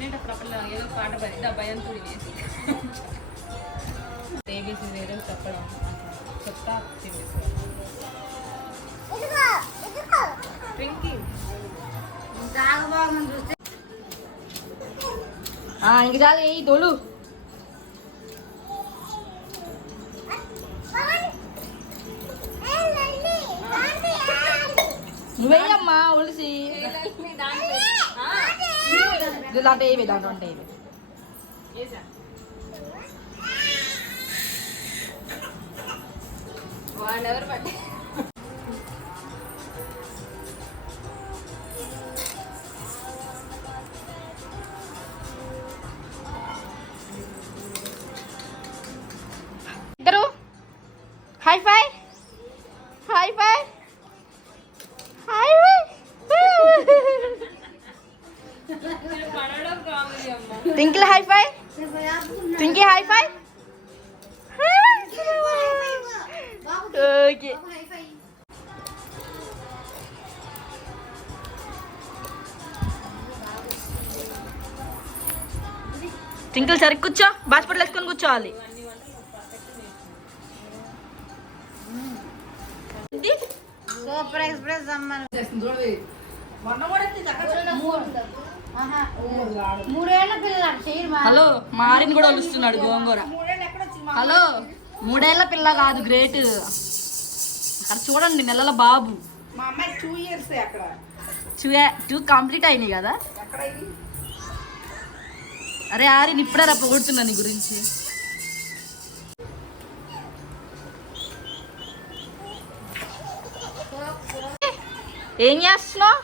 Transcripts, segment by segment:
తినేటప్పుడు అప్పుడు ఏదో పాట పడింది ఆ భయంతో వేసి ఏబీసీ వేరే చెప్పడం చెప్తా ఇంక చాలు ఈ తోలు నువ్వేయమ్మా ఒలిసి దాంట్లో ఏవి దాంట్లో అంటే ఏవి ఎవరు పడ్డా ఇద్దరు హై ఫై హై ఫై హై ట్వింకిల్ హై ఫై ట్వింకీ హై ఫై ఓకే ట్వింకిల్ సరిగ్గా కూర్చో బాస్పట్లు వేసుకొని కూర్చోవాలి సూపర్ ఎక్స్ప్రెస్ మూడేళ్ల పిల్లలు హలో మారిని కూడా వలుస్తున్నాడు గోంగూర హలో 3 ఏళ్ల పిల్ల కాదు గ్రేట్ అక్కడ చూడండి నెలల బాబు మా అమ్మాయి 2 ఇయర్స్ అక్కడ 2 కంప్లీట్ అయినాయి కదా అరే ఆరిని ఇప్పుడే పొగుడుతున్నా నీ గురించి ఏం చేస్తున్నావు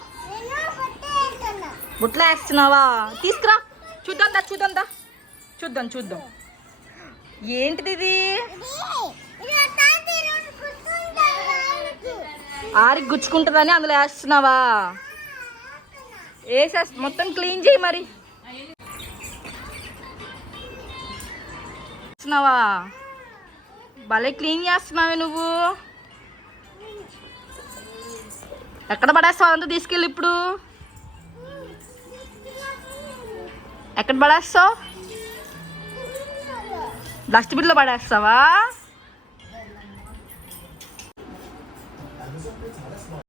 బుట్ల వేస్తున్నావా తీసుకురా చూద్దాం ఏంటిది ఇది ఆరికి గుచ్చుకుంటుందని అందులో వేస్తున్నావా మొత్తం క్లీన్ చేయి మరి వేస్తున్నావా భలే క్లీన్ చేస్తున్నావే నువ్వు ఎక్కడ పడేస్తావు అంతా తీసుకెళ్ళి ఇప్పుడు ఎక్కడ పడేస్తావు డస్ట్బిన్లో పడేస్తావా